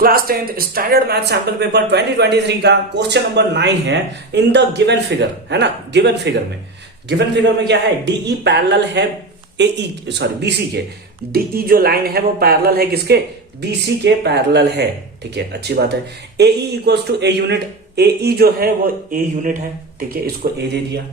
Class 10th standard math sample paper 2023 का question number 9 है in the given figure, है ना। गिवन फिगर में क्या है, डीई पैरेलल है एई सॉरी बीसी के। डीई जो लाइन है वो पैरेलल है किसके, बीसी के पैरेलल है। ठीक है, अच्छी बात है। एई इक्वल्स टू ए यूनिट, एई जो है वो ए यूनिट है। ठीक है, इसको ए दे दिया।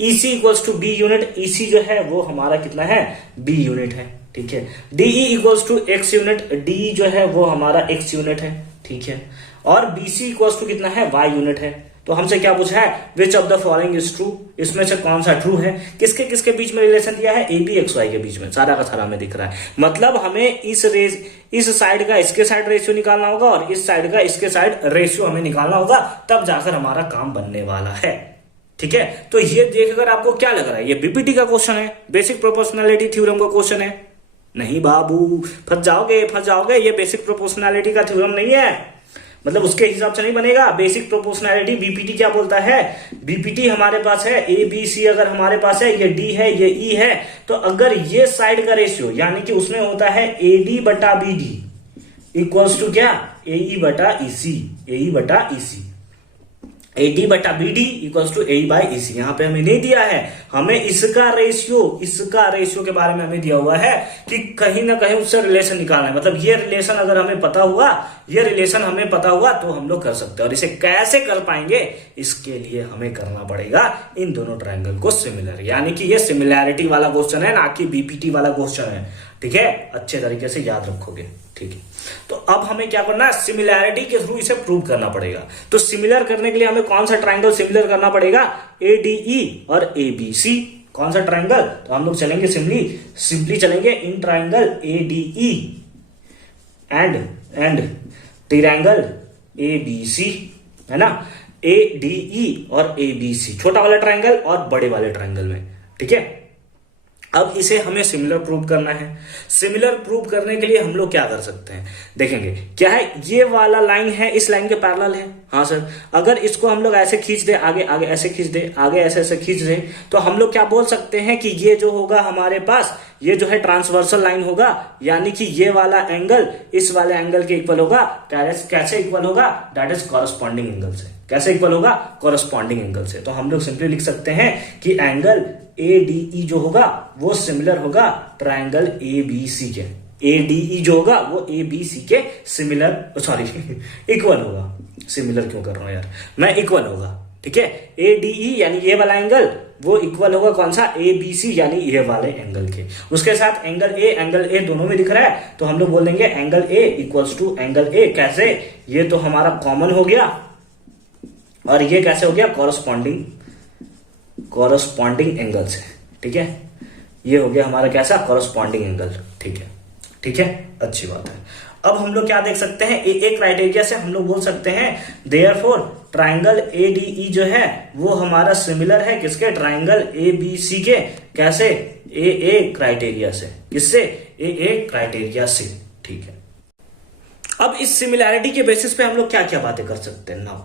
EC equals to B unit, EC जो है वो हमारा कितना है, बी यूनिट है। ठीक है, DE equals to X unit, D जो है वो हमारा एक्स यूनिट है। ठीक है, और बीसी इक्वल्स टू कितना है, वाई यूनिट है। तो हमसे क्या पूछा है, which of the following is true, इसमें से कौन सा ट्रू है। किसके किसके बीच में रिलेशन दिया है, ए बी एक्स वाई के बीच में, सारा का सारा हमें दिख रहा है। मतलब हमें इस साइड का इसके साइड रेशियो निकालना होगा और इस साइड का इसके साइड रेशियो हमें निकालना होगा, तब जाकर हमारा काम बनने वाला है। ठीक है, तो ये देखकर आपको क्या लग रहा है, ये बीपीटी का क्वेश्चन है, बेसिक प्रोपोर्शनैलिटी थ्योरम का क्वेश्चन है। नहीं बाबू, फंस जाओगे, ये बेसिक प्रोपोर्शनैलिटी का थ्योरम नहीं है, मतलब उसके हिसाब से नहीं बनेगा। बेसिक प्रोपोर्शनैलिटी बीपीटी क्या बोलता है, बीपीटी हमारे पास है ए बी सी, अगर हमारे पास है ये डी है ये ई है, तो अगर ये साइड का रेशियो यानी कि उसमें होता है ए डी बटा बी डी इक्वल्स टू क्या, ए ई बटा ई सी, ए ई बटा ई सी, ए डी बटा B D equals to A by E C. यहां पे हमें नहीं दिया है, हमें इसका रेशियो के बारे में हमें दिया हुआ है कि कहीं ना कहीं उससे रिलेशन निकालना है। मतलब ये रिलेशन अगर हमें पता हुआ, तो हम लोग कर सकते हैं। और इसे कैसे कर पाएंगे, इसके लिए हमें करना पड़ेगा इन दोनों ट्रायंगल को सिमिलर, यानी कि ये सिमिलैरिटी वाला क्वेश्चन है, ना कि बीपीटी वाला क्वेश्चन है। ठीक है, अच्छे तरीके से याद रखोगे। ठीक है, तो अब हमें क्या करना है, सिमिलैरिटी के थ्रू इसे प्रूव करना पड़ेगा। तो सिमिलर करने के लिए हमें कौन सा ट्रायंगल सिमिलर करना पड़ेगा, एडीई और एबीसी। कौन सा ट्रायंगल, तो हम लोग चलेंगे सिंपली चलेंगे in triangle ADE and triangle ABC, है ना। एडीई और एबीसी, छोटा वाला ट्रायंगल और बड़े वाले ट्रायंगल में। ठीक है, अब इसे हमें सिमिलर प्रूव करना है। सिमिलर प्रूव करने के लिए हम लोग क्या कर सकते हैं, देखेंगे क्या है, ये वाला लाइन है इस लाइन के पैरेलल है। हाँ सर, अगर इसको हम लोग ऐसे खींच दे, आगे आगे ऐसे खींच दे, आगे ऐसे ऐसे खींच दे, तो हम लोग क्या बोल सकते हैं कि ये जो होगा हमारे पास, ये जो है ट्रांसवर्सल लाइन होगा, यानी कि ये वाला एंगल इस वाले एंगल के इक्वल होगा। कैसे इक्वल होगा, दैट इज कॉरस्पॉन्डिंग एंगल से। कैसे इक्वल होगा, कॉरस्पॉन्डिंग एंगल से। तो हम लोग सिंपली लिख सकते हैं कि एंगल एडीई जो होगा वो सिमिलर होगा ट्रायंगल एबीसी के। एडीई जो होगा वो एबीसी के सिमिलर, सॉरी इक्वल होगा। सिमिलर क्यों कर रहा हूं यार मैं, इक्वल होगा। ठीक है, एडीई यानी ये वाला एंगल वो इक्वल होगा कौन सा, एबीसी यानी ये वाले एंगल के। उसके साथ एंगल ए दोनों में दिख रहा है, तो हम लोग बोल देंगे angle A equals to angle A. कैसे, ये तो हमारा कॉमन हो गया और ये कैसे हो गया, कॉरस्पॉन्डिंग एंगल से। ठीक है, ये हो गया हमारा कैसा, कॉरस्पॉन्डिंग एंगल। ठीक है, अच्छी बात है। अब हम लोग क्या देख सकते हैं, एक क्राइटेरिया से हम लोग बोल सकते हैं देयरफॉर ट्रायंगल एडीई जो है वो हमारा सिमिलर है किसके, ट्रायंगल एबीसी के। कैसे, ए क्राइटेरिया से, किससे, ए क्राइटेरिया से। ठीक है, अब इस सिमिलैरिटी के बेसिस पे हम लोग क्या क्या बातें कर सकते हैं, नाउ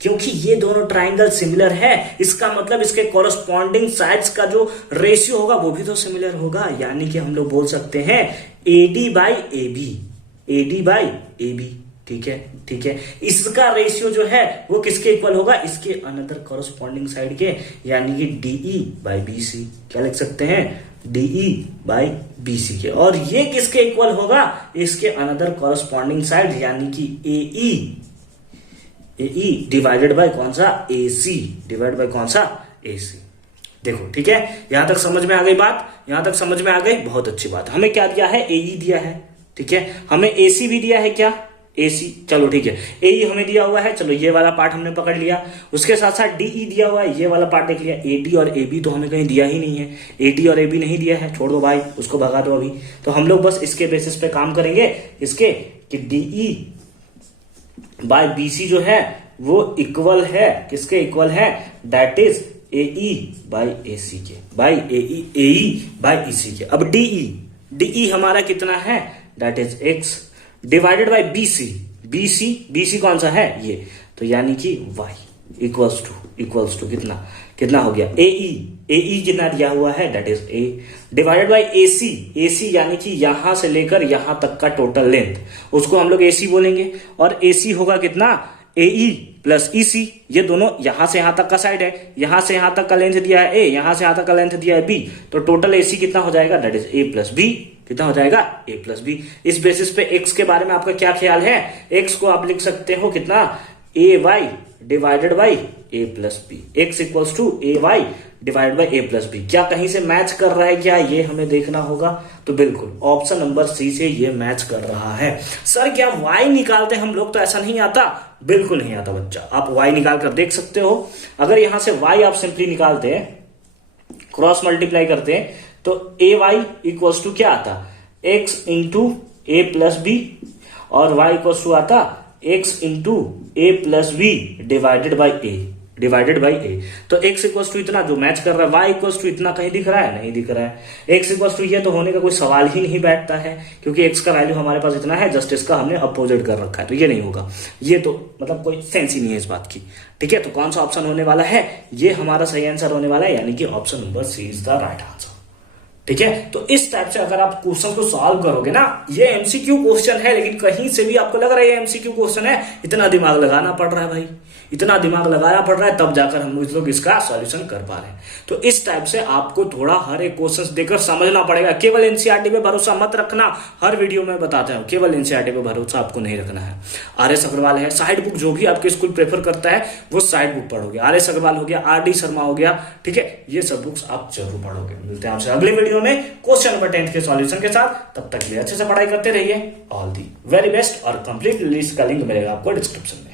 क्योंकि ये दोनों ट्रायंगल सिमिलर है, इसका मतलब इसके कॉरस्पॉन्डिंग साइड्स का जो रेशियो होगा वो भी तो सिमिलर होगा। यानी कि हम लोग बोल सकते हैं एडी बाई ए बी। ठीक है, इसका रेशियो जो है वो किसके इक्वल होगा, इसके अनदर कॉरस्पॉन्डिंग साइड के, यानी कि डीई बाई बी सी। क्या लिख सकते हैं, डीई बाई बी सी के। और ये किसके इक्वल होगा, इसके अनदर कॉरस्पॉन्डिंग साइड, यानी कि एई डिवाइडेड बाय कौन सा, एसी, डिवाइड बाय कौन सा, एसी। देखो, ठीक है, यहां तक समझ में आ गई बात, यहां तक समझ में आ गई, बहुत अच्छी बात। हमें क्या दिया है, एई दिया है। ठीक है, हमें एसी भी दिया है, क्या, एसी, चलो ठीक है, एई हमें दिया हुआ है, चलो ये वाला पार्ट हमने पकड़ लिया। उसके साथ साथ डीई दिया हुआ है, ये वाला पार्ट देख लिया। एडी और एबी तो हमें कहीं दिया ही नहीं है, एडी और एबी नहीं दिया है, छोड़ दो भाई, उसको भगा दो अभी। तो हम लोग बस इसके बेसिस पे काम करेंगे, इसके कि डीई बाय बीसी जो है वो इक्वल है किसके, इक्वल है, that is AE by AC के, बाय एई बाय ईसी के। अब डीई हमारा कितना है, that is X, divided by BC कौन सा है, ये, तो यानी कि वाई इक्वल्स टू कितना हो गया, ए ई कितना दिया हुआ है, that is A, divided by A C, A C यानी कि यहां से लेकर यहां तक का टोटल लेंथ, उसको हम लोग ए सी बोलेंगे। और ए सी होगा कितना, ए ई प्लस ई सी, ये दोनों यहां से यहां तक का साइड है, यहां से यहां तक का लेंथ दिया है ए, यहां से यहां तक का लेंथ दिया है बी, तो टोटल ए सी कितना हो जाएगा, that is A plus B, कितना हो जाएगा, ए प्लस बी। इस बेसिस पे एक्स के बारे में आपका क्या ख्याल है, एक्स को आप लिख सकते हो कितना, A Y divided by A plus B, X equals to A Y divide by A plus B. क्या कहीं से मैच कर रहा है क्या, ये हमें देखना होगा। तो बिल्कुल ऑप्शन नंबर सी से ये मैच कर रहा है। सर क्या y निकालते हैं हम लोग, तो ऐसा नहीं आता, बिल्कुल नहीं आता बच्चा। आप y निकाल कर देख सकते हो। अगर यहां से y आप सिंपली निकालते हैं, क्रॉस मल्टीप्लाई करते हैं, तो ए वाई इक्वल्स टू क्या आता, x into A plus B, और y इक्वल्स टू आता x into A plus B divided by A, divided by A. तो x इक्वल्स टू इतना जो मैच कर रहा है, y इक्वल्स टू इतना कहीं दिख रहा है, नहीं दिख रहा है। x इक्वल्स टू ये तो होने का कोई सवाल ही नहीं बैठता है, क्योंकि x का वैल्यू हमारे पास इतना है, जस्ट इसका हमने अपोजिट कर रखा है, तो ये नहीं होगा। ये तो मतलब कोई सेंस ही नहीं है इस बात की, ठीक है। तो कौन सा ऑप्शन होने वाला है, ये हमारा सही आंसर होने वाला है, यानी कि option number C is the right answer, ठीक है। तो इस टाइप से अगर आप क्वेश्चन को सॉल्व करोगे ना, ये एमसीक्यू क्वेश्चन है, लेकिन कहीं से भी आपको लग रहा है ये एमसीक्यू क्वेश्चन है, इतना दिमाग लगाना पड़ रहा है भाई, इतना दिमाग लगाना पड़ रहा है, तब जाकर हम लोग इसका सॉल्यूशन कर पा रहे हैं। तो इस टाइप से आपको थोड़ा हर एक क्वेश्चन देकर समझना पड़ेगा। केवल एनसीईआरटी पे भरोसा मत रखना, हर वीडियो में बताता हूं, केवल एनसीईआरटी पे भरोसा आपको नहीं रखना है। आर.एस. अग्रवाल है, साइड बुक जो भी आपके स्कूल प्रेफर करता है वो साइड बुक पढ़ोगे। आर.एस. अग्रवाल हो गया, आर.डी. शर्मा हो गया, ठीक है, ये सब बुक्स आप जरूर पढ़ोगे। मिलते हैं आपसे अगले वीडियो में क्वेश्चन नंबर 10 के सॉल्यूशन के साथ। तब तक के लिए अच्छे से पढ़ाई करते रहिए। ऑल दी वेरी बेस्ट, और कंप्लीट लिस्ट का लिंक मिलेगा आपको डिस्क्रिप्शन में।